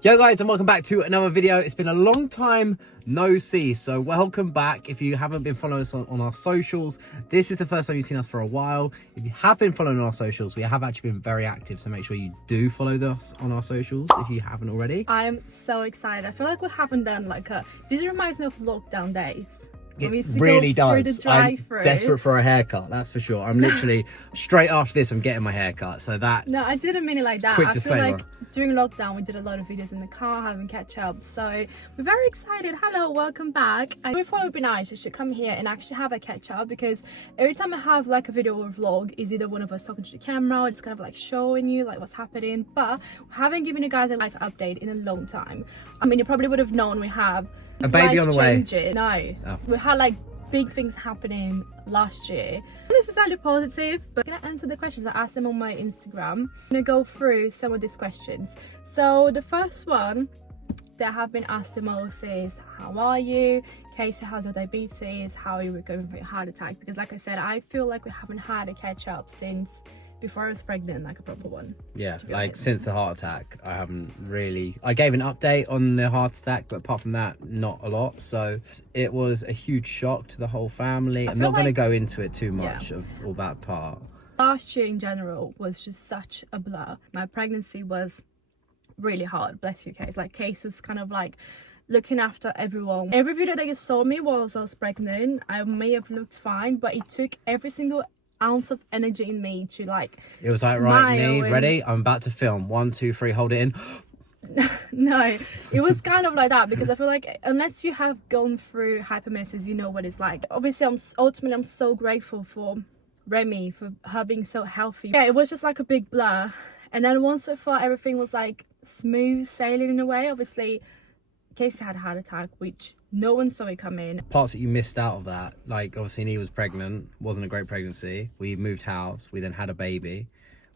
Yo guys, and welcome back to another video. It's been a long time no see, so welcome back. If you haven't been following us on our socials, this is the first time you've seen us for a while. If you have been following our socials, we have actually been very active, so make sure you do follow us on our socials if you haven't already. I'm so excited. I feel like we haven't done this reminds me of lockdown days. It really does. I'm drive-through. desperate for a haircut, that's for sure. I'm literally, straight after this, I'm getting my haircut, so that's... No, I didn't mean it like that. Quick I disclaimer. feel like during lockdown, we did a lot of videos in the car, having catch up. So we're very excited. Hello, welcome back. And we thought it would be nice just to come here and actually have a catch up, because every time I have like a video or vlog, is either one of us talking to the camera or just kind of like showing you like what's happening. But we haven't given you guys a life update in a long time. I mean, you probably would have known we have a baby on the way. No, oh. We had like big things happening last year. Not necessarily positive, but I'm gonna answer the questions. I asked them on my Instagram. I'm gonna go through some of these questions. So the first one that have been asked the most is, how are you? Casey, how's your diabetes? How are you recovering from your heart attack? Because like I said, I feel like we haven't had a catch up since before I was pregnant, like a proper one. Yeah, like since the heart attack, I haven't really... I gave an update on the heart attack, but apart from that, not a lot. So it was a huge shock to the whole family. I'm not going to go into it too much of all that part. Last year in general was just such a blur. My pregnancy was really hard, bless you, Case. Like, Case was kind of like looking after everyone. Every video that you saw me while I was pregnant, I may have looked fine, but it took every single ounce of energy in me to like... It was like, right, me, ready? I'm about to film. 1, 2, 3, hold it in. No, it was kind of like that, because I feel like unless you have gone through hypermesis, you know what it's like. Obviously, I'm so grateful for Remy, for her being so healthy. Yeah, it was just like a big blur. And then once we thought everything was like smooth sailing in a way, obviously Casey had a heart attack, which no one saw it come in. Parts that you missed out of that, like obviously Nee was pregnant, wasn't a great pregnancy. We moved house, we then had a baby,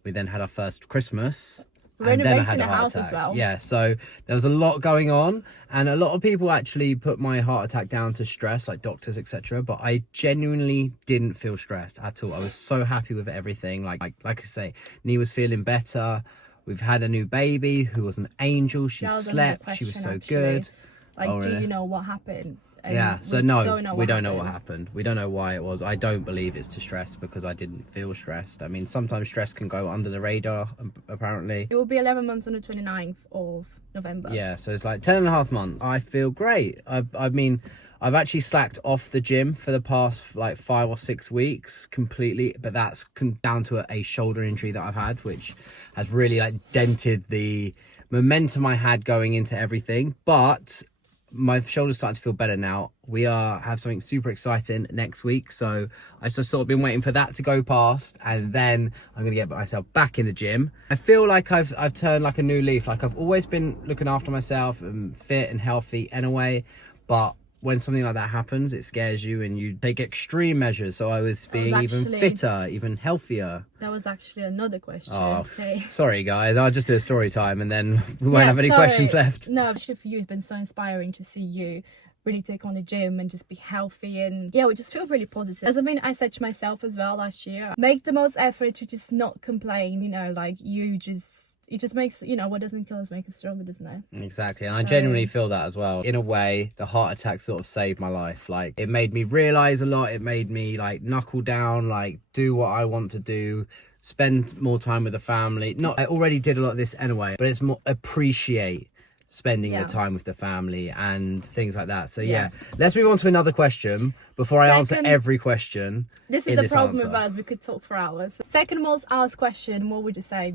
we then had our first Christmas, and then I had a heart attack. As well. Yeah, so there was a lot going on, and a lot of people actually put my heart attack down to stress, like doctors, etc. But I genuinely didn't feel stressed at all. I was so happy with everything. Like I say, Nee was feeling better. We've had a new baby who was an angel. She slept. She was so good. Like, do you know what happened? And yeah, so no, we don't know what happened. happened. We don't know why it was. I don't believe it's to stress, because I didn't feel stressed. I mean, sometimes stress can go under the radar, apparently. It will be 11 months on the 29th of November. Yeah, so it's like 10 and a half months. I feel great. I mean, I've actually slacked off the gym for the past like 5 or 6 weeks completely, but that's down to a shoulder injury that I've had, which has really like dented the momentum I had going into everything. But my shoulder's starting to feel better now. We have something super exciting next week, so I just sort of been waiting for that to go past, and then I'm gonna get myself back in the gym. I feel like I've turned like a new leaf. Like, I've always been looking after myself and fit and healthy anyway, but when something like that happens, it scares you and you take extreme measures. So I was being even fitter, even healthier. That was actually another question. Oh, sorry guys, I'll just do a story time and then we won't have any sorry. questions left. No, actually for you, it's been so inspiring to see you really take on the gym and just be healthy, and yeah, we just feel really positive. As I mean, I said to myself as well last year, make the most effort to just not complain, you know, like it just makes, you know, what doesn't kill us make us stronger, doesn't it? Exactly. And I genuinely feel that as well. In a way, the heart attack sort of saved my life. Like, it made me realize a lot. It made me like knuckle down, like do what I want to do, spend more time with the family. I already did a lot of this anyway, but it's more appreciate spending the time with the family and things like that. So yeah, let's move on to another question before I answer every question. This is the problem with us. We could talk for hours. Second most asked question, what would you say?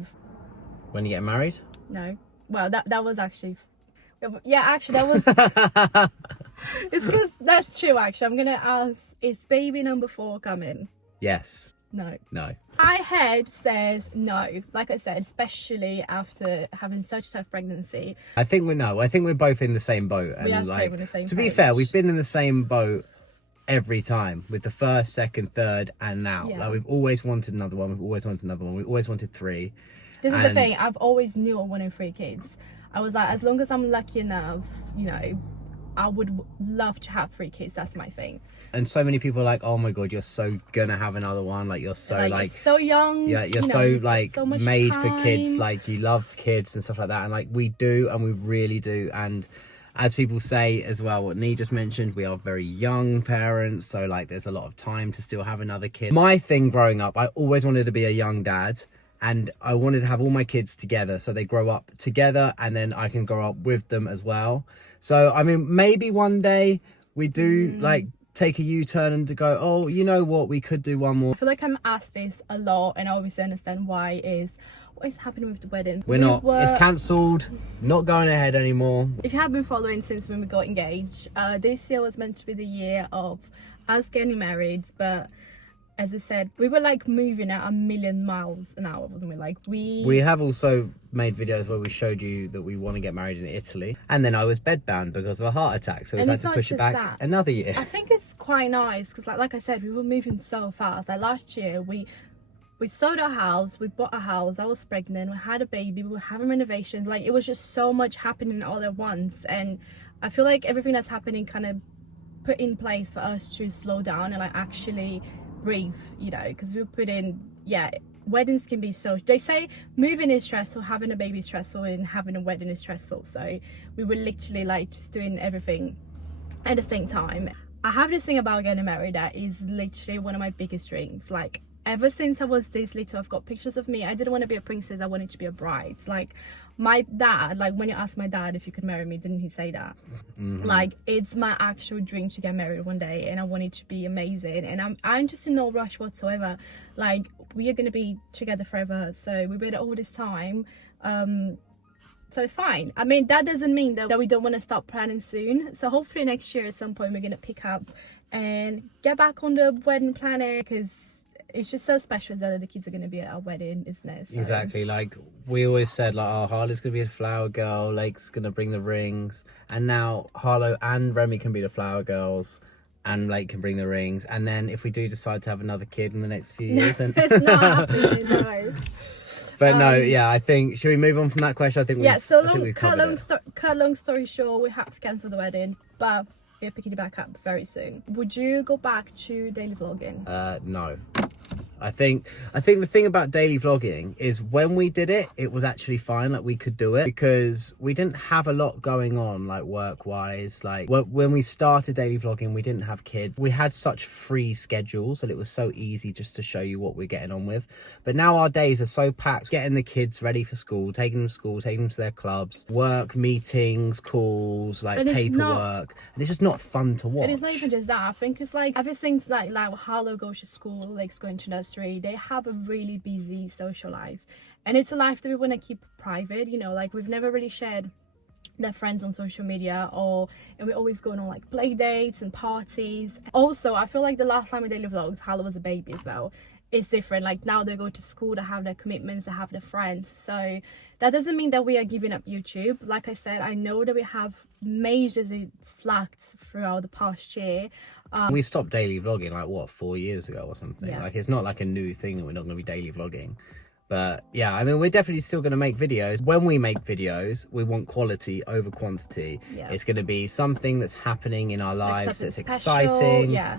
When you get married? No. Well, that was actually... Yeah, actually, that was... It's because that's true, actually. I'm going to ask, is baby number 4 coming? Yes. No. No. My head says no. Like I said, especially after having such tough pregnancy. I think we're both in the same boat. And we are like, in the same to be fair, we've been in the same boat every time, with the first, second, third, and now. Like, we've always wanted another one. We've always wanted 3. This is the thing, I've always knew I wanted 3 kids. I was like, as long as I'm lucky enough, you know, I would love to have 3 kids. That's my thing. And so many people are like, oh my god, you're so gonna have another one, like you're so like you're so young, yeah, you're you know, so you've got like so much made for kids, time. like you love kids and stuff like that. And like we do, and we really do. And as people say as well, what Nee just mentioned, we are very young parents, so like there's a lot of time to still have another kid. My thing growing up, I always wanted to be a young dad, and I wanted to have all my kids together so they grow up together, and then I can grow up with them as well. So I mean, maybe one day we do like take a U-turn and to go, oh, you know what, we could do one more. I feel like I'm asked this a lot, and I obviously understand why. Is what is happening with the wedding? It's cancelled, not going ahead anymore. If you have been following since when we got engaged, this year was meant to be the year of us getting married, but as I said, we were like moving at 1,000,000 miles an hour, wasn't we? Like we have also made videos where we showed you that we want to get married in Italy, and then I was bedbound because of a heart attack, so we've had to push it back another year. I think it's quite nice because like I said, we were moving so fast. Like last year we sold our house, we bought a house, I was pregnant, we had a baby, we were having renovations. Like it was just so much happening all at once, and I feel like everything that's happening kind of put in place for us to slow down and like actually breathe, you know, because we put in, yeah, weddings can be so, they say moving is stressful, having a baby is stressful, and having a wedding is stressful. So we were literally like just doing everything at the same time. I have this thing about getting married that is literally one of my biggest dreams. Like ever since I was this little, I've got pictures of me. I didn't want to be a princess, I wanted to be a bride. Like my dad, like when you asked my dad if you could marry me, didn't he say that? Like it's my actual dream to get married one day, and I want it to be amazing, and I'm just in no rush whatsoever. Like we are going to be together forever, so we waited all this time, so it's fine. I mean, that doesn't mean that we don't want to start planning soon. So hopefully next year at some point we're going to pick up and get back on the wedding planning, because it's just so special that the kids are going to be at our wedding, isn't it? So. Exactly. Like we always said, like, oh, Harlow's going to be the flower girl, Lake's going to bring the rings, and now Harlow and Remy can be the flower girls, and Lake can bring the rings. And then if we do decide to have another kid in the next few years, then it's not happening, no. But no, yeah, I think, should we move on from that question? I think cut long story short, we have to cancel the wedding, but we're picking it back up very soon. Would you go back to daily vlogging? No. I think the thing about daily vlogging is when we did it, it was actually fine. Like we could do it because we didn't have a lot going on, like work wise. Like when we started daily vlogging, we didn't have kids. We had such free schedules that it was so easy just to show you what we're getting on with. But now our days are so packed, getting the kids ready for school, taking them to school, taking them to their clubs, work, meetings, calls, like paperwork. And it's just not fun to watch. And it's not even just that. I think it's like ever since like Harlow goes to school, Lake's going to nursery, they have a really busy social life, and it's a life that we want to keep private, you know. Like we've never really shared their friends on social media, and we're always going on like play dates and parties. Also, I feel like the last time we daily vlogged, Harlow was a baby as well. It's different. Like now they go to school, they have their commitments, they have their friends. So that doesn't mean that we are giving up YouTube. Like I said, I know that we have majorly slacked throughout the past year. We stopped daily vlogging like what, 4 years ago or something. Yeah. Like it's not like a new thing that we're not going to be daily vlogging. But yeah, I mean, we're definitely still going to make videos. When we make videos, we want quality over quantity. Yeah. It's going to be something that's happening in our lives that's special, exciting. yeah.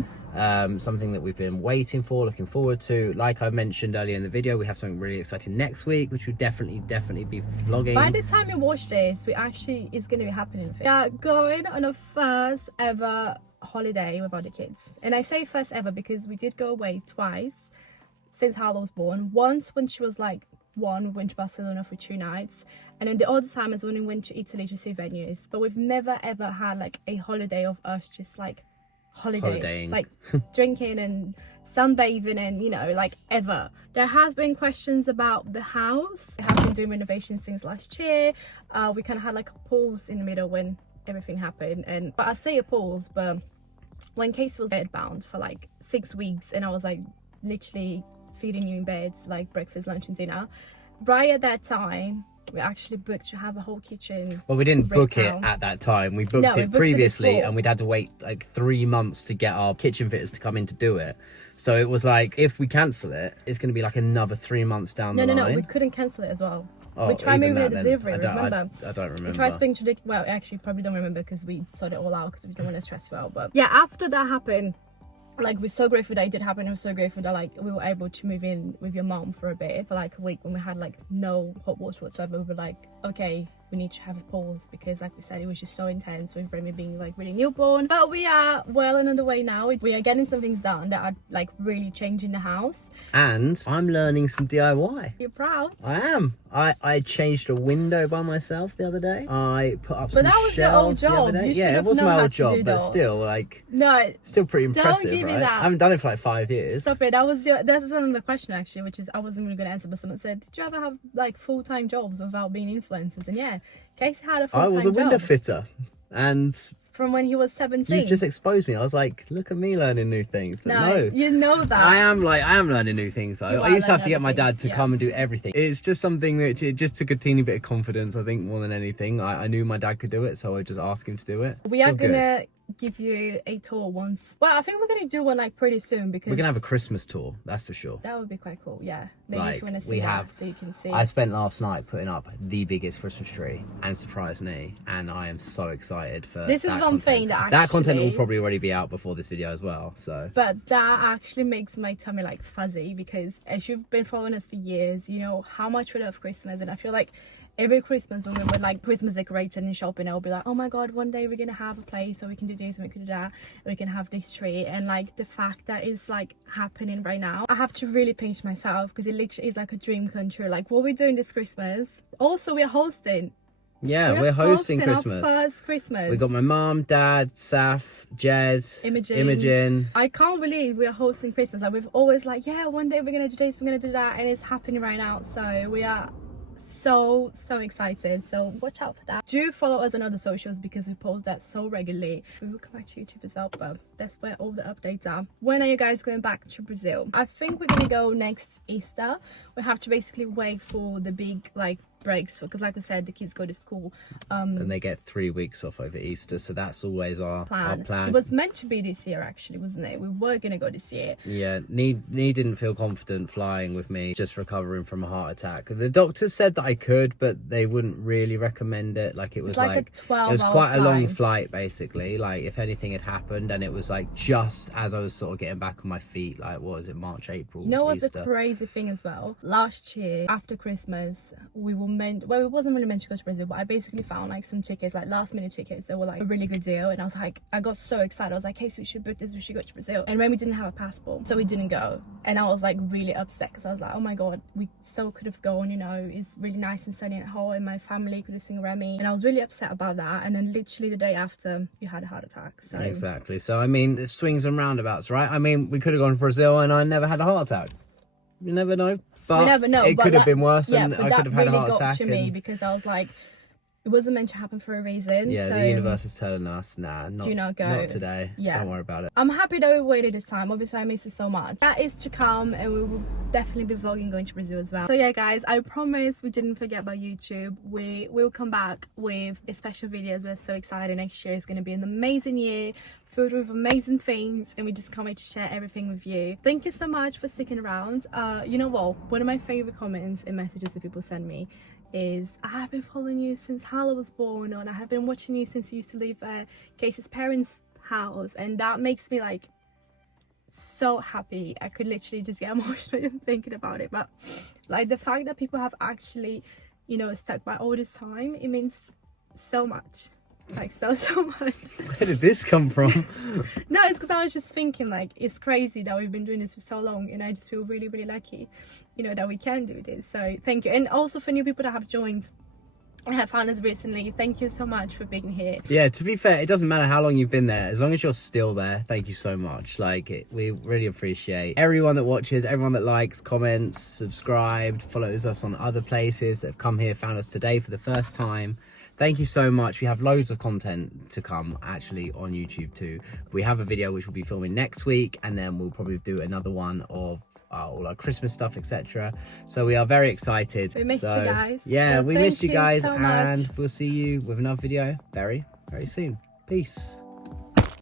Something that we've been waiting for, looking forward to. Like I mentioned earlier in the video, we have something really exciting next week, which will definitely be vlogging. By the time you watch this, it's going to be happening. We are going on a first ever holiday without the kids. And I say first ever because we did go away twice since Harlow was born. Once when she was like 1, we went to Barcelona for 2 nights, and then the other time is when we went to Italy to see venues. But we've never ever had like a holiday of us just like holidaying. Like drinking and sunbathing, and you know, like ever. There has been questions about the house. We have been doing renovations since last year. We kind of had like a pause in the middle when everything happened, but I say a pause, but when Casey was bedbound for like 6 weeks, and I was like literally feeding you in bed, like breakfast, lunch and dinner, right at that time we actually booked to have a whole kitchen. Well, we didn't book it at that time. We booked it previously, and we'd had to wait like 3 months to get our kitchen fitters to come in to do it. So it was like, if we cancel it, it's going to be like another 3 months down the line. No, we couldn't cancel it as well. Oh, we tried even moving that the then, delivery, I remember? don't remember. We tried speaking to the, well, actually probably don't remember because we sorted it all out because we didn't want to stress you out. But yeah, after that happened, like, we're so grateful that it did happen. I'm so grateful that like we were able to move in with your mom for a bit, for like a week, when we had like no hot water whatsoever. We were like, okay, we need to have a pause, because like we said, it was just so intense with Remy being like really newborn. But we are well and on the way now. We are getting some things done that are like really changing the house. And I'm learning some DIY. You're proud? I am. I changed a window by myself the other day. I put up But some that was your old shelves the other job. day. You should Yeah, it have was known my how old to job, do but that. still, like, No, still pretty impressive, give me right? that. I haven't done it for like 5 years. stop it. That was your, that's another question actually, which is I wasn't really gonna answer, but someone said, did you ever have like full-time jobs without being influencers? And yeah, Casey had a full-time I job. was a window fitter, and from when he was 17. you just exposed me. I was like, look at me learning new things. But no, no. you know that. I am learning new things though. You I are used to have to learning get my other dad things, to yeah. come and do everything. It's just something that it just took a teeny bit of confidence, I think, more than anything. I knew my dad could do it, so I just asked him to do it. We It's are all good. gonna give you a tour once. Well, I think we're gonna do one like pretty soon, because We're gonna have a Christmas tour, that's for sure. that would be quite cool. Yeah, maybe Like, if you want to see we that, have- so you can see. I spent last night putting up the biggest Christmas tree and surprised me, and I am so excited for This is that one content. thing that that content will actually- probably already be out before this video as well. So But that actually makes my tummy like fuzzy, because as you've been following us for years, you know how much we love Christmas. And I feel like every Christmas when we were like Christmas decorating and shopping, I'll be like, oh my god, one day we're gonna have a place, so we can do this and we can do that, and we can have this tree. And like the fact that it's like happening right now, I have to really pinch myself, because it literally is like a dream come true. Like what we're doing this Christmas. Also, we're hosting. yeah, we're hosting Christmas. Our first Christmas. We got my mum, dad, Saf, Jed, Imogen. I can't believe we are hosting Christmas. Like we've always like, yeah, one day we're gonna do this, we're gonna do that, and it's happening right now. So we are so excited. So watch out for that. Do follow us on other socials, because we post that so regularly. We will come back to YouTube as well, but that's where all the updates are. When are you guys going back to Brazil? I think we're gonna go next Easter. We have to basically wait for the big like breaks, because like I said, the kids go to school And they get 3 weeks off over Easter, so that's always our plan. It was meant to be this year actually, wasn't it? We were gonna go this year. Yeah, Nee didn't feel confident flying with me, just recovering from a heart attack. The doctors said that I could, but they wouldn't really recommend it. Like it was It's like a 12 it was hour quite a long flight. flight basically. Like if anything had happened, and it was like just as I was sort of getting back on my feet, like what was it, March, April? You know what's the Easter. crazy thing as well? Last year after Christmas, we were meant, well, it wasn't really meant to go to Brazil, but I basically found like some tickets, like last minute tickets that were like a really good deal, and I was like, I got so excited. I was like, hey, so we should book this, we should go to Brazil. And Remy didn't have a passport, so we didn't go. And I was like really upset, because I was like, oh my god, we so could have gone, you know, it's really nice and sunny at home, and my family could have seen Remy. And I was really upset about that. And then literally the day after, you had a heart attack. So Exactly. So I mean, it swings and roundabouts, right? I mean, we could have gone to Brazil and I never had a heart attack. You never know. But you never know. it but could have that- been worse, yeah, and but I that could have had a really heart got attack. to me, and- because I was like, it wasn't meant to happen for a reason. Yeah, so the universe is telling us, nah, do not go. not today. Yeah. Don't worry about it. I'm happy that we waited this time. Obviously, I miss it so much. That is to come, and we will definitely be vlogging going to Brazil as well. So yeah, guys, I promise we didn't forget about YouTube. We will come back with a special videos. We're so excited. Next year is going to be an amazing year, filled with amazing things, and we just can't wait to share everything with you. Thank you so much for sticking around. You know what? One of my favorite comments and messages that people send me is, I have been following you since Hala was born, and I have been watching you since you used to live at Casey's parents' house, and that makes me like so happy. I could literally just get emotional thinking about it. But like the fact that people have actually, you know, stuck by all this time, it means so much. Like so much. Where did this come from? No, it's because I was just thinking like it's crazy that we've been doing this for so long, and I just feel really lucky, you know, that we can do this. So thank you. And also for new people that have joined and have found us recently, thank you so much for being here. Yeah, to be fair, it doesn't matter how long you've been there, as long as you're still there. Thank you so much. Like we really appreciate everyone that watches, everyone that likes, comments, subscribed, follows us on other places, that have come here, found us today for the first time. Thank you so much. We have loads of content to come actually on YouTube too. We have a video which we'll be filming next week, and then we'll probably do another one of all our Christmas stuff, etc. So we are very excited. We missed you guys. Yeah, So we thank missed you you guys, so and much. we'll see you with another video very soon. Peace.